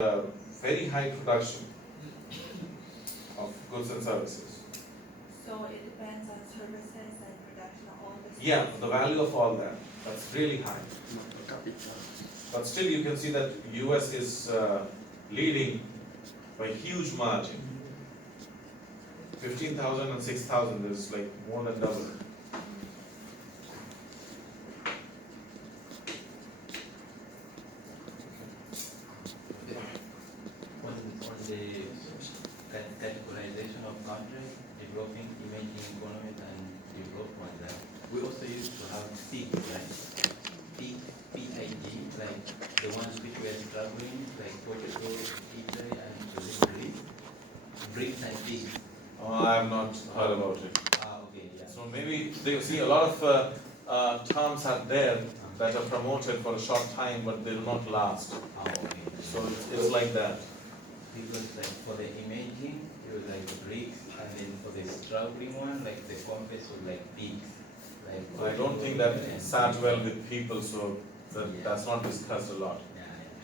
very high production of goods and services. So it depends on services and production of all this. Yeah, the value of all that, that's really high. But still you can see that US is leading by huge margin. 15,000 and 6,000 is like more than double. On the categorization of countries, developing, emerging economies, and developed ones, we also used to have PIG, right? PIG, like the ones which were struggling, like Portugal, Italy, and Greece. BRICS and PIG. Oh, I have not heard about it. Okay, yeah. So maybe they see a lot of terms are there that are promoted for a short time, but they do not last. Okay. So it's like that. Because like for the imaging, it was like BRICS, and then for the struggling one, like the compass was like PIGS. Like I don't think that sat well with people, so that's not discussed a lot.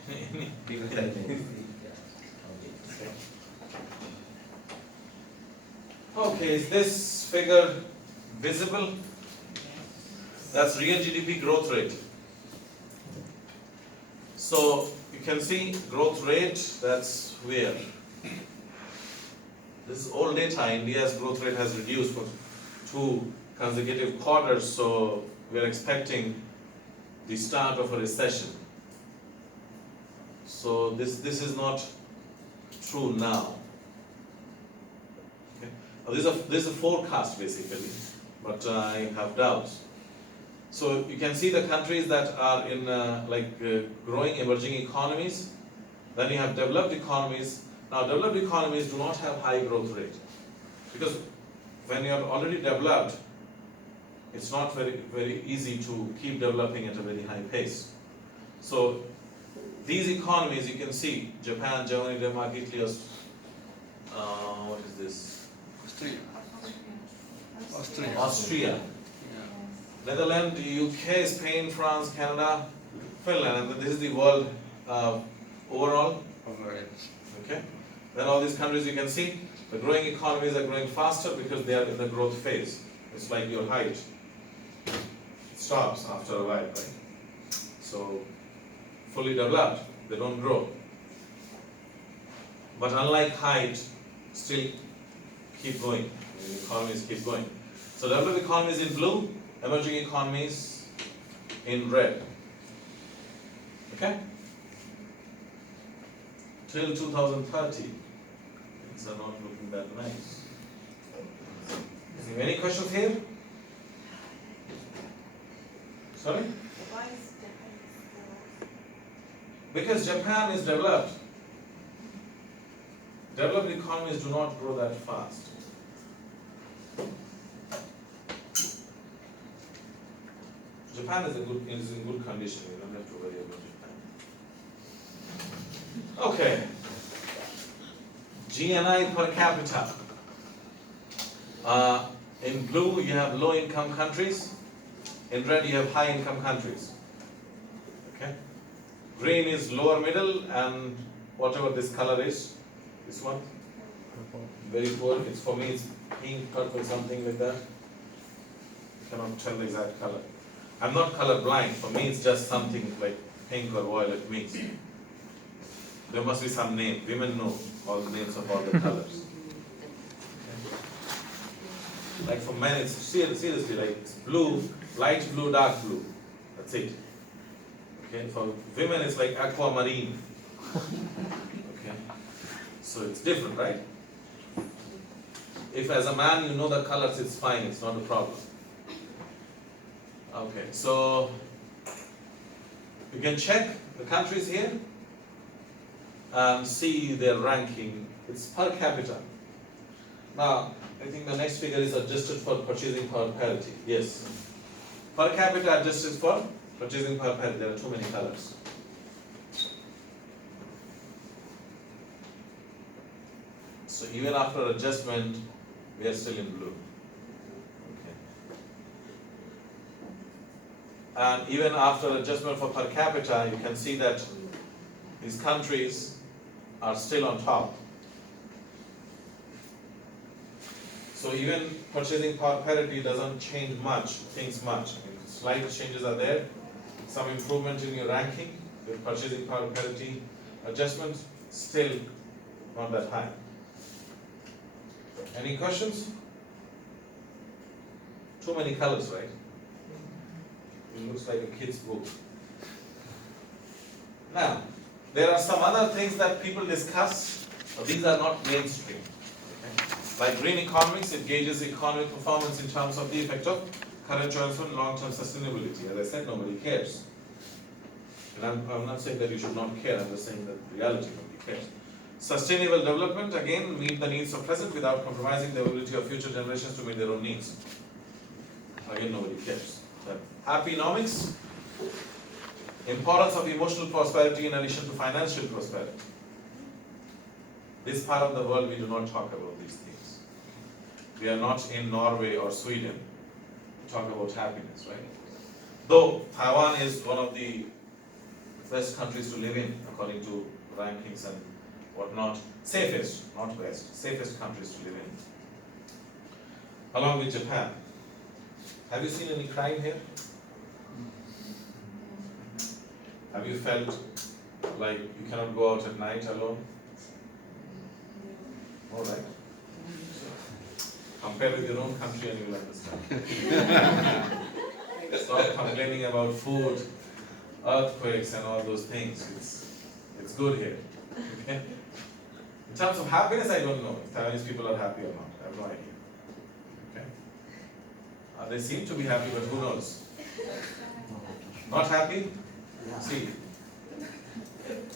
Yeah. Because like okay. Okay, is this figure visible? That's real GDP growth rate. So you can see growth rate, that's where? This is all data. India's growth rate has reduced for 2 consecutive quarters, so we are expecting the start of a recession. So this is not true now. Okay. This is a forecast basically, but I have doubts. So you can see the countries that are in growing emerging economies. Then you have developed economies. Now developed economies do not have high growth rate, because when you are already developed, it's not very easy to keep developing at a very high pace. So these economies, you can see Japan, Germany, Denmark, Italy, what is this? Austria, Netherlands, UK, Spain, France, Canada, Finland, and this is the world overall. Okay. Then all these countries you can see, the growing economies are growing faster because they are in the growth phase. It's like your height. It stops after a while, right? So fully developed, they don't grow. But unlike height, still keep going. The economies keep going. So developed economies in blue, emerging economies in red. Okay? Till 2030, things are not looking that nice. Any questions here? Sorry? Why is Japan still? Because Japan is developed. Developed economies do not grow that fast. Japan is in good condition. You don't have to worry about Japan. Okay. GNI per capita. In blue you have low income countries. In red you have high income countries. Okay. Green is lower middle, and whatever this color is, this one, very poor. It's for me, it's pink, purple, something like that. Cannot tell the exact color. I'm not color blind. For me, it's just something like pink or violet mixed. There must be some name. Women know all the names of all the colors. Like for men, it's seriously like it's blue, light blue, dark blue. That's it. Okay. For women, it's like aquamarine. Okay. So it's different, right? If as a man you know the colors, it's fine. It's not a problem. Okay, so you can check the countries here and see their ranking. It's per capita. Now, I think the next figure is adjusted for purchasing power parity. Yes. Per capita adjusted for purchasing power parity. There are too many colors. So even after adjustment, we are still in blue. And even after adjustment for per capita, you can see that these countries are still on top. So even purchasing power parity doesn't change things much. I mean, slight changes are there, some improvement in your ranking with purchasing power parity adjustments, still not that high. Any questions? Too many colors, right? It looks like a kid's book. Now, there are some other things that people discuss, but these are not mainstream. Okay? Like green economics, it gauges economic performance in terms of the effect of current choice on long-term sustainability. As I said, nobody cares. And I'm not saying that you should not care, I'm just saying that reality, nobody cares. Sustainable development, again, meet the needs of present without compromising the ability of future generations to meet their own needs. Again, nobody cares. Happynomics, importance of emotional prosperity in addition to financial prosperity. This part of the world, we do not talk about these things. We are not in Norway or Sweden to talk about happiness, right? Though Taiwan is one of the best countries to live in, according to rankings and whatnot. Safest, not best, safest countries to live in. Along with Japan. Have you seen any crime here? Have you felt like you cannot go out at night alone? All right. Compare with your own country and you will understand. Stop complaining about food, earthquakes and all those things. It's good here. Okay? In terms of happiness, I don't know if Taiwanese people are happy or not. I have no idea. Okay? They seem to be happy, but who knows? Not happy? See,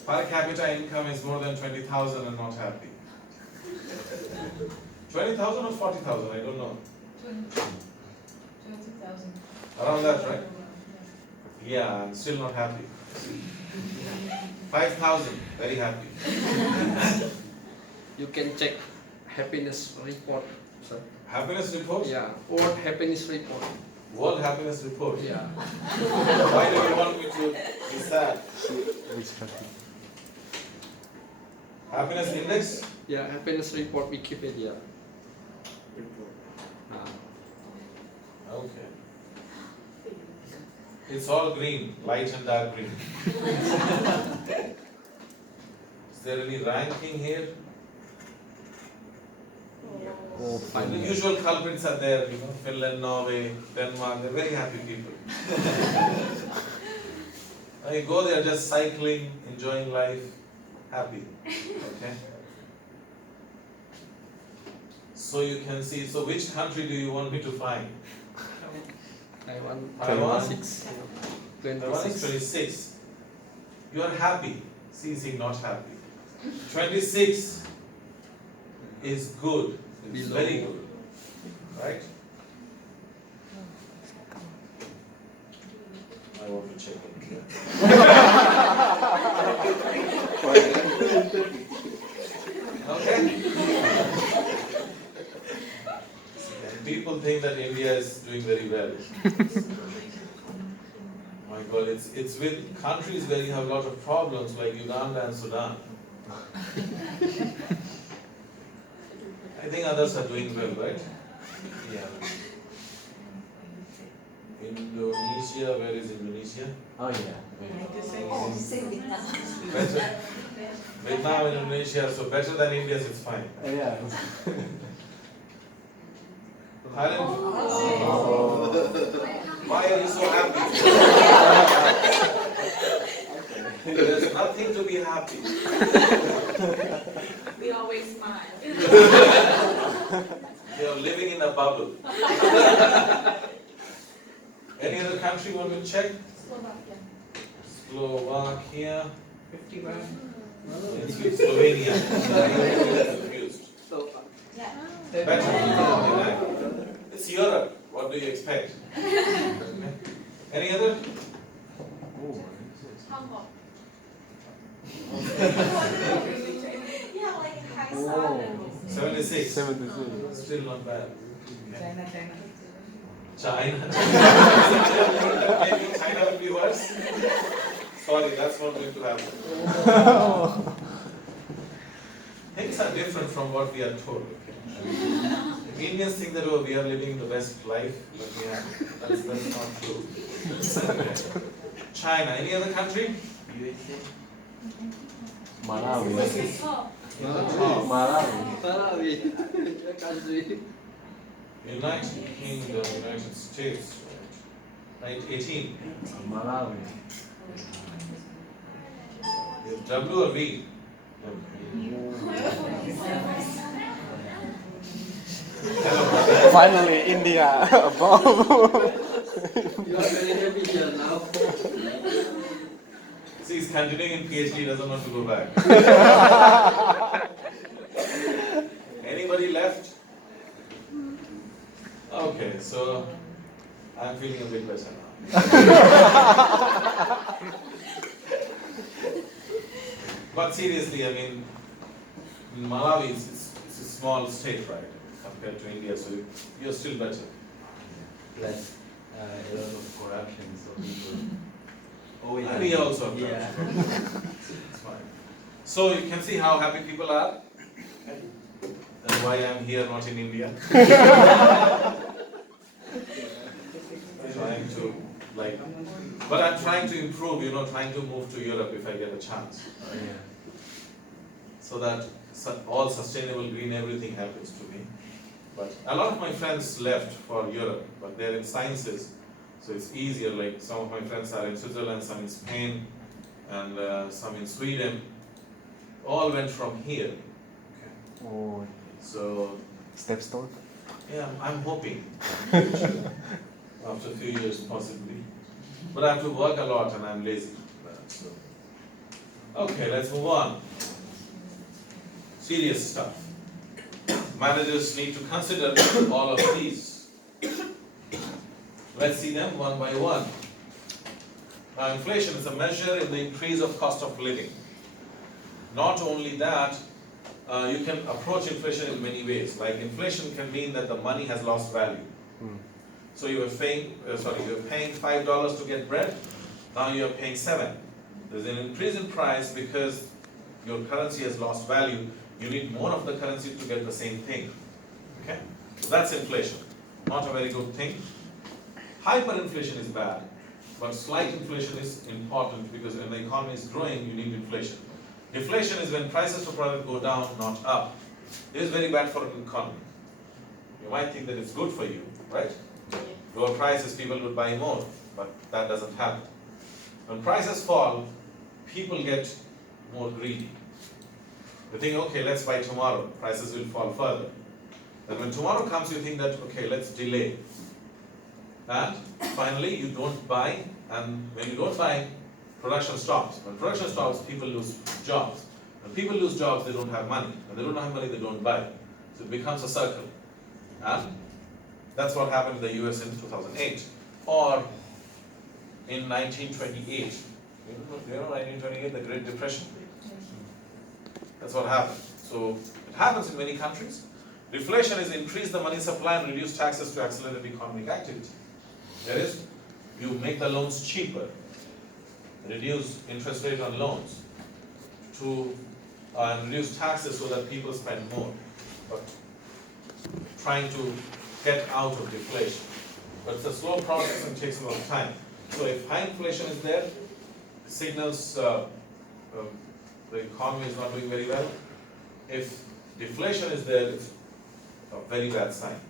per capita income is more than 20,000 and not happy. 20,000 or 40,000? I don't know. 20,000. Around that, right? Yeah, I'm still not happy. 5,000, very happy. You can check happiness report, sir. Happiness report? Yeah, World Happiness Report. World Happiness Report. Yeah. Why do you want me to be sad? Happiness index? Yeah, happiness report Wikipedia. Okay. It's all green, light and dark green. Is there any ranking here? And the usual culprits are there, Finland, Norway, Denmark, they're very happy people. You go there just cycling, enjoying life, happy. Okay? So you can see, so which country do you want me to find? Taiwan. Taiwan? 26. Taiwan is 26. You are happy. See, not happy. 26 is good. It's Below. very good. Right? I want to check it. Okay? People think that India is doing very well. My God, it's with countries where you have a lot of problems like Uganda and Sudan. I think others are doing well, right? Yeah. Indonesia, where is Indonesia? Oh yeah. Better. Vietnam, Indonesia, so better than India's, it's fine. Yeah. Thailand. Why are you so happy? There's nothing to be happy. We always smile. You're living in a bubble. Any other country you want to check? Slovakia. Slovakia. 51. It's with Slovenia. I'm confused. Better. It's Europe. What do you expect? Any other? Hong Kong. Yeah, like high level. 76. Still not bad. China. China. Maybe China will be worse. Sorry, that's not going to happen. are different from what we are told. Okay? Indians think that we are living the best life, but that's not true. China, any other country? USA. Malawi. Malawi. Country. United Kingdom, United States, right? 18. Malawi. W or V? Finally, India above. You are very happy here now. See, he's continuing in PhD, doesn't want to go back. Anybody left? Okay, so I'm feeling a bit better now. But seriously, I mean, in Malawi, it's a small state, right, compared to India, so you're still better. Plus a lot of corruption, so people always. And we also have Yeah. It's fine. So you can see how happy people are, and why I'm here, not in India. Trying to but I'm trying to improve, trying to move to Europe if I get a chance, Yeah. so that all sustainable green everything happens to me. But a lot of my friends left for Europe, but they're in sciences, so it's easier. Like some of my friends are in Switzerland, some in Spain, and some in Sweden. All went from here. Okay. Oh, So stepstone. yeah, I'm hoping after a few years possibly. But I have to work a lot and I'm lazy. So. Okay, let's move on. Serious stuff. Managers need to consider all of these. Let's see them one by one. Now, inflation is a measure in the increase of cost of living. Not only that, you can approach inflation in many ways. Like inflation can mean that the money has lost value. So you were paying $5 to get bread. Now you are paying $7. There's an increase in price because your currency has lost value. You need more of the currency to get the same thing. Okay? So that's inflation. Not a very good thing. Hyperinflation is bad, but slight inflation is important because when the economy is growing, you need inflation. Deflation is when prices of product go down, not up. This is very bad for an economy. You might think that it's good for you, right? Lower prices, people would buy more, but that doesn't happen. When prices fall, people get more greedy. They think, okay, let's buy tomorrow, prices will fall further. Then when tomorrow comes, you think that, okay, let's delay. And finally, you don't buy, and when you don't buy, production stops. When production stops, people lose jobs. When people lose jobs, they don't have money. When they don't have money, they don't buy. So it becomes a circle. And that's what happened in the US in 2008. Or in 1928. You know 1928, the Great Depression? That's what happened. So it happens in many countries. Deflation is increase the money supply and reduce taxes to accelerate economic activity. That is, you make the loans cheaper, reduce interest rate on loans, and reduce taxes so that people spend more. But trying to get out of deflation. But it's a slow process and takes a lot of time. So if high inflation is there, it signals the economy is not doing very well. If deflation is there, it's a very bad sign.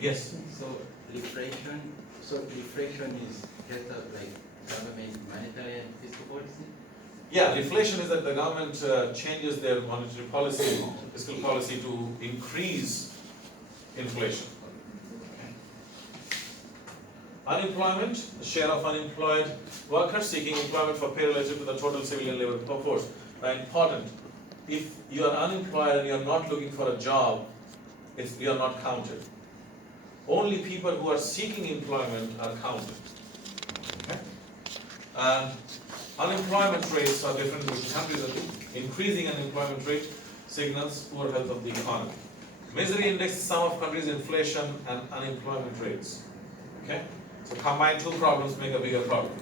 Yes? So deflation is just like government monetary and fiscal policy? Yeah, deflation is that the government changes their monetary policy, fiscal policy to increase inflation. Unemployment, the share of unemployed workers seeking employment for pay relative to the total civilian labor force. Now, important, if you are unemployed and you are not looking for a job, you are not counted. Only people who are seeking employment are counted. Okay? And unemployment rates are different in which countries are increasing unemployment rate signals poor health of the economy. Misery index is sum of countries' inflation and unemployment rates. Okay? So combine two problems, make a bigger problem.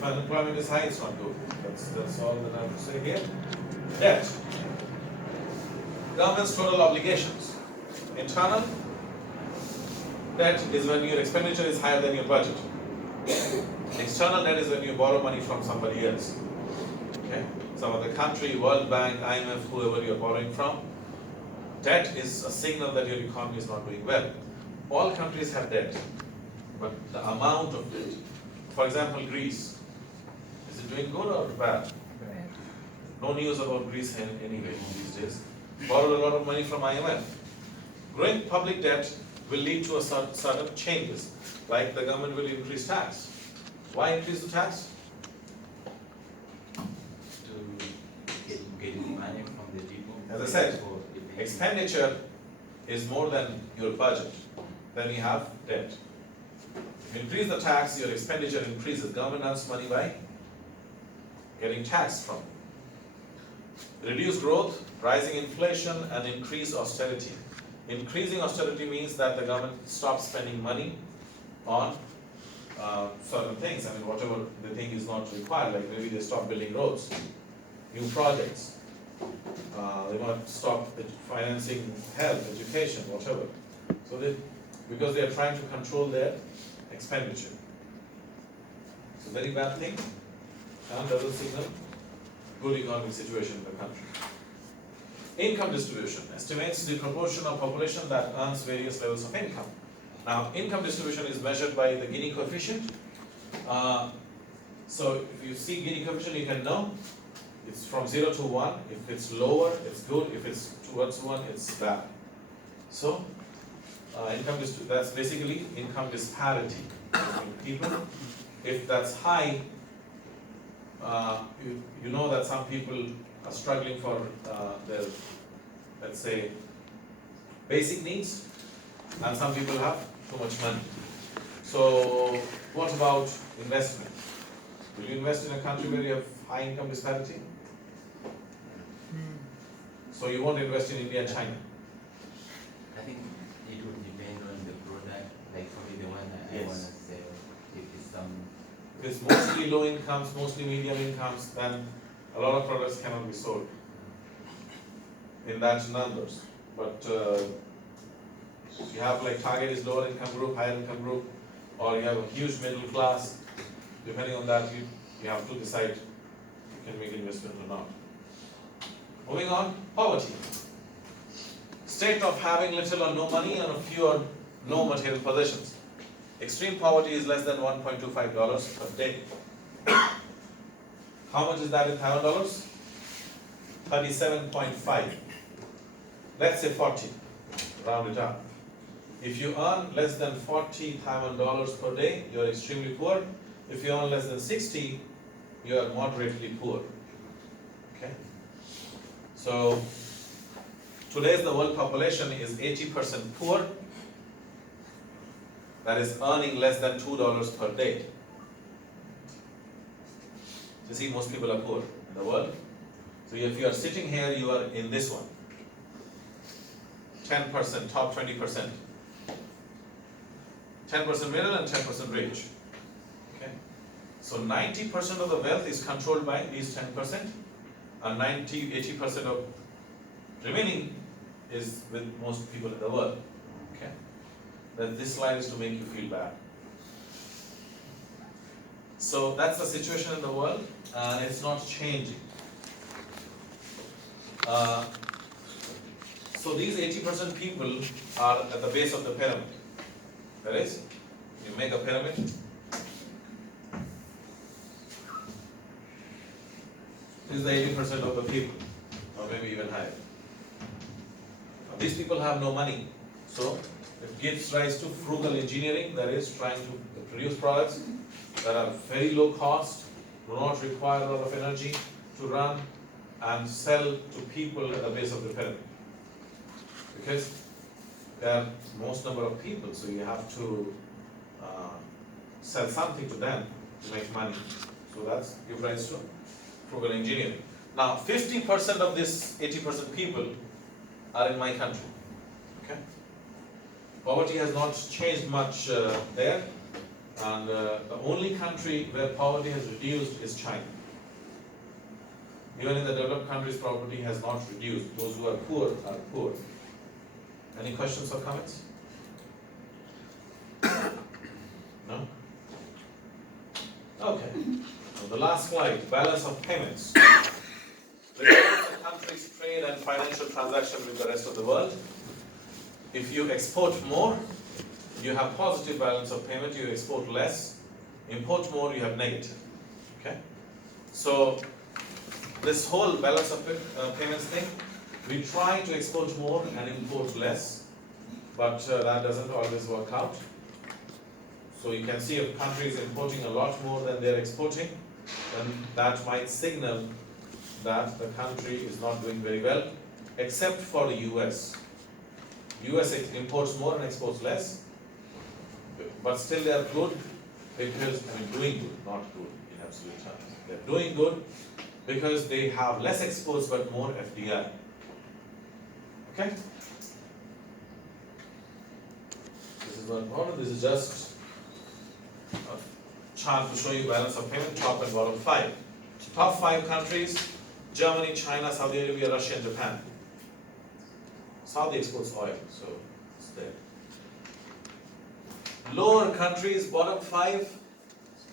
If unemployment is high, it's not good. That's all that I have to say here. Debt. Government's total obligations. Internal debt is when your expenditure is higher than your budget. External debt is when you borrow money from somebody else. Okay? Some other country, World Bank, IMF, whoever you're borrowing from. Debt is a signal that your economy is not doing well. All countries have debt, but the amount of debt. For example, Greece. Is it doing good or bad? No news about Greece anyway these days. Borrowed a lot of money from IMF. Growing public debt will lead to a certain changes, like the government will increase tax. Why increase the tax? To get money from the people. As I said, for the- Expenditure is more than your budget. Then you have debt. If you increase the tax, your expenditure increases. Government earns money by getting taxed from. Reduced growth, rising inflation, and increased austerity. Increasing austerity means that the government stops spending money on certain things. I mean, whatever they think is not required, like maybe they stop building roads, new projects. They might stop financing health, education, whatever. So because they are trying to control their expenditure. It's a very bad thing, and doesn't signal good economic situation in the country. Income distribution estimates the proportion of population that earns various levels of income. Now, income distribution is measured by the Gini coefficient. So if you see Gini coefficient, you can know it's from 0 to 1. If it's lower, it's good. If it's towards 1, it's bad. So, that's basically income disparity between people. If that's high, you know that some people are struggling for their, let's say, basic needs, and some people have too much money. So, what about investment? Will you invest in a country where you have high income disparity? So you won't invest in India and China. I think it would depend on the product, like for me, the one that I Yes. wanna sell, if it's some, If it's mostly low incomes, mostly medium incomes, then a lot of products cannot be sold in that numbers. But you have like target is lower income group, higher income group, or you have a huge middle class. Depending on that, you have to decide you can make investment or not. Moving on, poverty. State of having little or no money and a few or no material possessions. Extreme poverty is less than $1.25 per day. How much is that in Taiwan dollars? 37.5. Let's say 40. Round it up. If you earn less than 40 Taiwan dollars per day, you are extremely poor. If you earn less than 60, you are moderately poor. Okay? So, today's the world population is 80% poor, that is earning less than $2 per day. You see, most people are poor in the world. So if you are sitting here, you are in this one. 10%, top 20%. 10% middle and 10% rich. Okay? So 90% of the wealth is controlled by these 10%, and 80% of remaining is with most people in the world. Okay? That this slide is to make you feel bad. So that's the situation in the world, and it's not changing. So these 80% people are at the base of the pyramid. That is, you make a pyramid. This is the 80% of the people, or maybe even higher. Now, these people have no money, so it gives rise to frugal engineering, that is, trying to produce products that are very low cost, do not require a lot of energy to run, and sell to people at the base of the pyramid. Because there are most number of people, so you have to sell something to them to make money. So that's gives rise to frugal engineering. Now, 50% of this 80% people are in my country. Okay? Poverty has not changed much there. And the only country where poverty has reduced is China. Even in the developed countries, poverty has not reduced. Those who are poor are poor. Any questions or comments? No? Okay. Now the last slide, balance of payments. Regards the country's trade and financial transaction with the rest of the world. If you export more, you have positive balance of payment. You export less, import more, you have negative. Okay? So this whole balance of payments thing, we try to export more and import less, but that doesn't always work out. So you can see if country is importing a lot more than they're exporting, then that might signal that the country is not doing very well, except for the US. US imports more and exports less, but still they are good because, doing good, not good in absolute terms. They're doing good because they have less exports but more FDI. Okay? This is not important, this is just a chart to show you balance of payment, top and bottom 5. Top 5 countries, Germany, China, Saudi Arabia, Russia and Japan. Saudi exports oil, so it's there. Lower countries, bottom 5,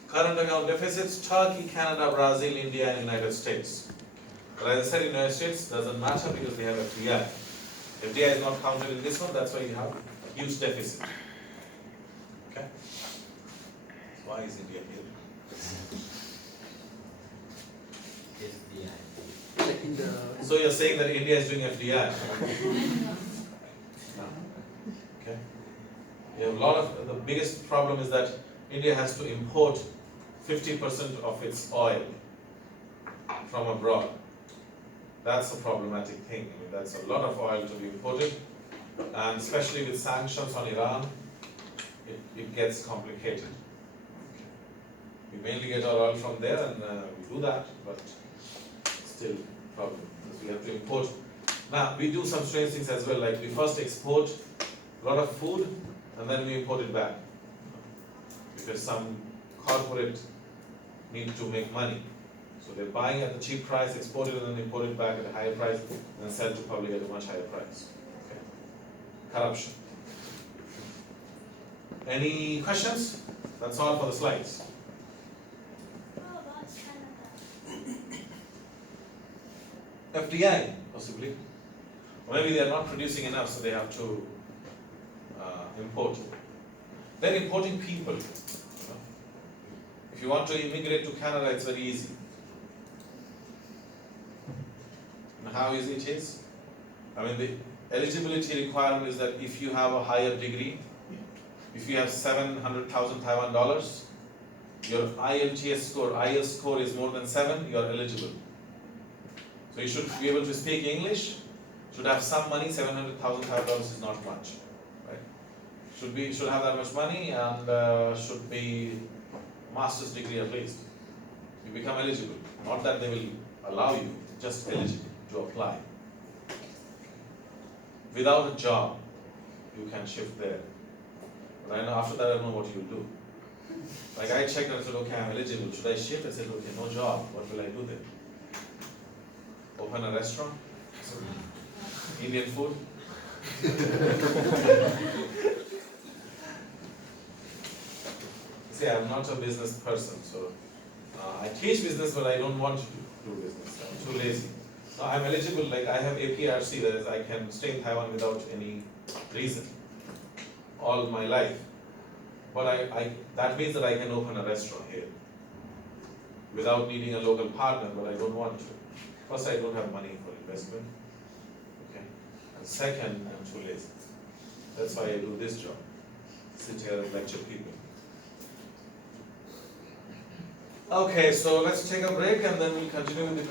current account deficits, Turkey, Canada, Brazil, India and United States. But as I said, United States doesn't matter because they have FDI. FDI is not counted in this one, that's why you have a huge deficit. Okay? So why is India here? SDI. Like in the So you're saying that India is doing FDI? No. Okay. You have a lot of, the biggest problem is that India has to import 50% of its oil from abroad. That's a problematic thing. That's a lot of oil to be imported, and especially with sanctions on Iran, it gets complicated. We mainly get our oil from there, and we do that, but still problem because we have to import. Now we do some strange things as well. Like we first export a lot of food, and then we import it back because some corporate need to make money. So they're buying at the cheap price, export it, and then import it back at a higher price, and then sell to public at a much higher price. Okay. Corruption. Any questions? That's all for the slides. How about Canada? FDI, possibly. Or maybe they are not producing enough, so they have to import. They're importing people. You know? If you want to immigrate to Canada, it's very easy. And how easy it is? The eligibility requirement is that if you have a higher degree, if you have 700,000 Taiwan dollars, your IELTS score is more than 7, you are eligible. So you should be able to speak English, should have some money. 700,000 Taiwan dollars is not much, right? Should have that much money, and should be master's degree at least. You become eligible. Not that they will allow you, just eligible to apply. Without a job, you can shift there. But I know after that I don't know what you'll do. Like I checked and I said, okay, I'm eligible. Should I shift? I said, okay, no job. What will I do then? Open a restaurant? Indian food? See, I'm not a business person, so I teach business, but I don't want to do business. I'm too lazy. No, I'm eligible, like I have APRC, that is, I can stay in Taiwan without any reason all my life. But that means that I can open a restaurant here without needing a local partner, but I don't want to. First, I don't have money for investment. Okay. And second, I'm too lazy. That's why I do this job. Sit here and lecture people. Okay, so let's take a break and then we'll continue with the